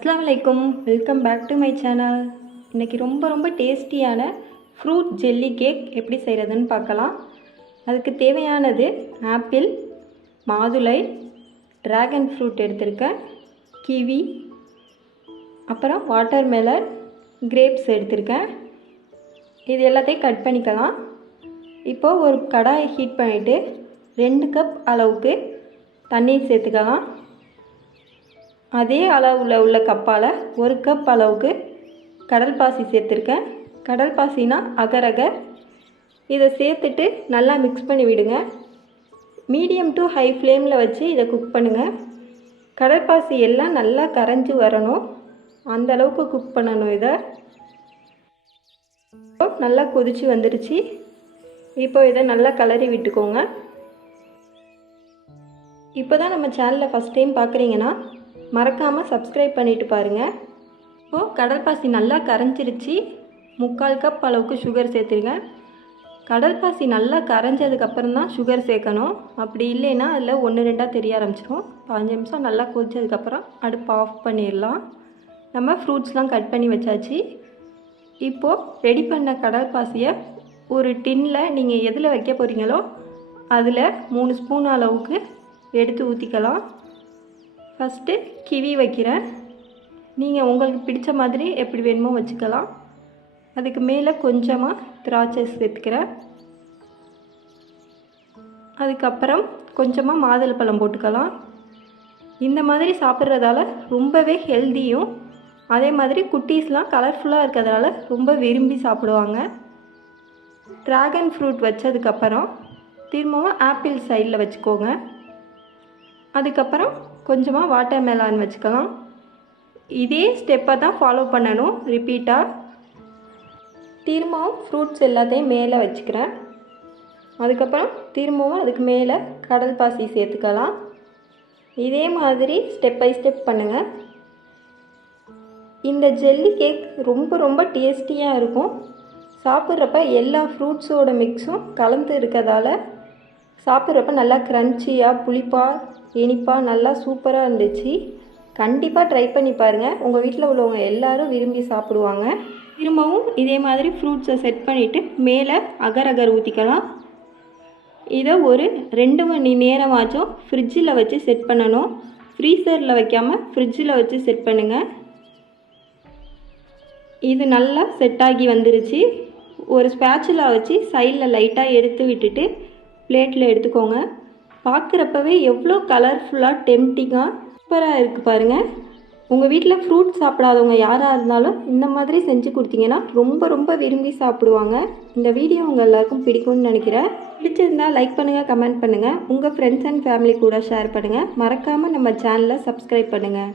அஸ்ஸலாமு அலைக்கும், welcome back to my channel. இன்றைக்கி ரொம்ப டேஸ்டியான ஃப்ரூட் ஜெல்லி கேக் எப்படி செய்கிறதுன்னு பார்க்கலாம். அதுக்கு தேவையானது ஆப்பிள், மாதுளை, ட்ராகன் ஃப்ரூட் எடுத்திருக்கேன், கிவி, அப்புறம் வாட்டர்மெலன், கிரேப்ஸ் எடுத்திருக்கேன். இது எல்லாத்தையும் கட் பண்ணிக்கலாம். இப்போது ஒரு கடாயை ஹீட் பண்ணிவிட்டு 2 கப் அளவுக்கு தண்ணீர் சேர்த்துக்கலாம். அதே அளவில் உள்ள கப்பால் 1 கப் அளவுக்கு கடல் பாசி சேர்த்துருக்கேன். கடல் பாசினா அகர். இதை சேர்த்துட்டு நல்லா மிக்ஸ் பண்ணி விடுங்க. மீடியம் டு ஹை ஃப்ளேமில் வச்சு இதை குக் பண்ணுங்கள். கடல் பாசி எல்லாம் நல்லா கரைஞ்சி வரணும், அந்த அளவுக்கு குக் பண்ணணும். இதை நல்லா கொதிச்சு வந்துடுச்சு. இப்போ இதை நல்லா கலரி விட்டுக்கோங்க. இப்போ தான் நம்ம சேனலில் ஃபஸ்ட் டைம் பார்க்குறீங்கன்னா மறக்காமல் சப்ஸ்கிரைப் பண்ணிவிட்டு பாருங்கள். இப்போது கடல் பாசி நல்லா கரைஞ்சிருச்சு. 3/4 கப் அளவுக்கு சுகர் சேர்த்துருக்கேன். கடல் பாசி நல்லா கரைஞ்சதுக்கப்புறம் தான் சுகர் சேர்க்கணும். அப்படி இல்லைன்னா அதில் 1-2 தெரிய ஆரம்பிச்சிடும். 5 நிமிஷம் நல்லா கொதிச்சதுக்கப்புறம் அடுப்பு ஆஃப் பண்ணிடலாம். நம்ம ஃப்ரூட்ஸ்லாம் கட் பண்ணி வச்சாச்சு. இப்போது ரெடி பண்ண கடல் பாசியை ஒரு டின்னில் நீங்கள் எதில் வைக்க போகிறீங்களோ அதில் 3 ஸ்பூன் அளவுக்கு எடுத்து ஊற்றிக்கலாம். ஃபஸ்ட்டு கிவி வைக்கிறேன். நீங்கள் உங்களுக்கு பிடிச்ச மாதிரி எப்படி வேணுமோ வச்சுக்கலாம். அதுக்கு மேலே கொஞ்சமாக திராட்சை சேர்த்துக்கிறேன். அதுக்கப்புறம் கொஞ்சமாக மாதுளப்பழம் போட்டுக்கலாம். இந்த மாதிரி சாப்பிட்றதால ரொம்பவே ஹெல்த்தியும், அதே மாதிரி குட்டீஸ்லாம் கலர்ஃபுல்லாக இருக்கிறதால ரொம்ப விரும்பி சாப்பிடுவாங்க. ட்ராகன் ஃப்ரூட் வச்சதுக்கப்புறம் திரும்பவும் ஆப்பிள் சைடில் வச்சுக்கோங்க. அதுக்கப்புறம் கொஞ்சமாக வாட்டர்மெலன் வச்சுக்கலாம். இதே ஸ்டெப்பை தான் ஃபாலோ பண்ணணும் ரிப்பீட்டாக. திரும்பவும் ஃப்ரூட்ஸ் எல்லாத்தையும் மேலே வச்சுக்கிறேன். அதுக்கப்புறம் திரும்பவும் அதுக்கு மேலே கடல் பாசி சேர்த்துக்கலாம். இதே மாதிரி ஸ்டெப் பை ஸ்டெப் பண்ணுங்கள். இந்த ஜெல்லி கேக் ரொம்ப டேஸ்டியாக இருக்கும். சாப்பிட்றப்ப எல்லா ஃப்ரூட்ஸோட மிக்ஸும் கலந்து இருக்கிறதால சாப்பிட்றப்ப நல்லா க்ரன்ச்சியாக, புளிப்பாக, இனிப்பாக நல்லா சூப்பராக இருந்துச்சு. கண்டிப்பாக ட்ரை பண்ணி பாருங்கள். உங்கள் வீட்டில் உள்ளவங்க எல்லோரும் விரும்பி சாப்பிடுவாங்க. திரும்பவும் இதே மாதிரி ஃப்ரூட்ஸை செட் பண்ணிவிட்டு மேலே அகர் ஊற்றிக்கலாம். இதை ஒரு 2 மணி நேரமாச்சும் ஃப்ரிட்ஜில் வச்சு செட் பண்ணணும். ஃப்ரீசரில் வைக்காமல் ஃப்ரிட்ஜில் வச்சு செட் பண்ணுங்கள். இது நல்லா செட் ஆகி வந்துருச்சு. ஒரு ஸ்பேச்சுலா வச்சு சைடில் லைட்டாக எடுத்து விட்டுட்டு பிளேட்டில் எடுத்துக்கோங்க. பார்க்குறப்பவே எவ்வளோ கலர்ஃபுல்லாக டெம்டிங்காக சூப்பராக இருக்குது பாருங்கள். உங்கள் வீட்டில் ஃப்ரூட் சாப்பிடாதவங்க யாராக இருந்தாலும் இந்த மாதிரி செஞ்சு கொடுத்தீங்கன்னா ரொம்ப விரும்பி சாப்பிடுவாங்க. இந்த வீடியோ உங்கள் எல்லாருக்கும் பிடிக்கும்னு நினைக்கிறேன். பிடிச்சிருந்தால் லைக் பண்ணுங்கள், கமெண்ட் பண்ணுங்கள், உங்கள் ஃப்ரெண்ட்ஸ் அண்ட் ஃபேமிலி கூட ஷேர் பண்ணுங்கள். மறக்காமல் நம்ம சேனலை சப்ஸ்கிரைப் பண்ணுங்கள்.